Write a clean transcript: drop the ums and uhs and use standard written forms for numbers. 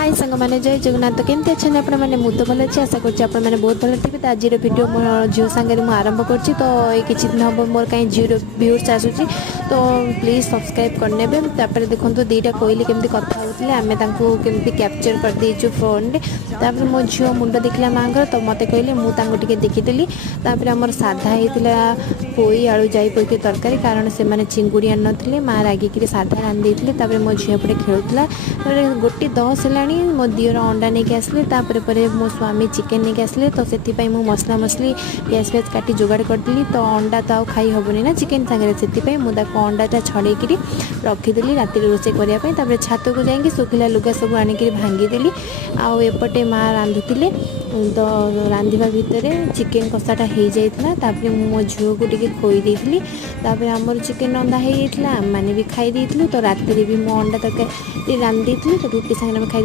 हाय सांग मैंने जय जगन्नाथ तो केमती अच्छे आप मुझे भल अच्छे आशा करुँच आप बहुत भल थे। तो आज वीडियो मो झील सांगे मुझे आरंभ कर तो ये किसी दिन हम मोर कहीं जीरो व्यूर्स आसूँ तो प्लीज सब्सक्राइब करने तापर देखो दीटा कोईली केमती कथा होते आम केमती कैप्चर कर देचु फोन तापर मो झील मुंड देखला माँ तो मत कहले मुझे देखीदी तापर आमर साधा होता पोई आलू जाई पोई तरकारी कारण से मैंने चिंगुड़ी आन ना माँ रागिकी साधा रांधि देते मो झील पटे खेलुला 1:10 है मो दियर अंडा नहीं आसले तापर मो स्वामी चिकेन नहीं आसले तो से मसला मसली प्याज प्याज काटी जोगाड़ करदेली तो अंडा तो खाई हेनी ना चिकेन सांगे से मुझे अंडाटा छड़ेकि रखीदेली राति रोषे करने छात को जाकि सुखिला लुगा सब आनिक भांगीदेली आउपटे माँ रांधुले तो रांधिबा भितर चिकेन कषाटा हो जाता मो झील को टी खोई देती आमर चिकेन रंधा हो जाता आम मैंने भी खाई तो राति भी मो अंडा तरकारी रांधि तो रुटी सांगे खाई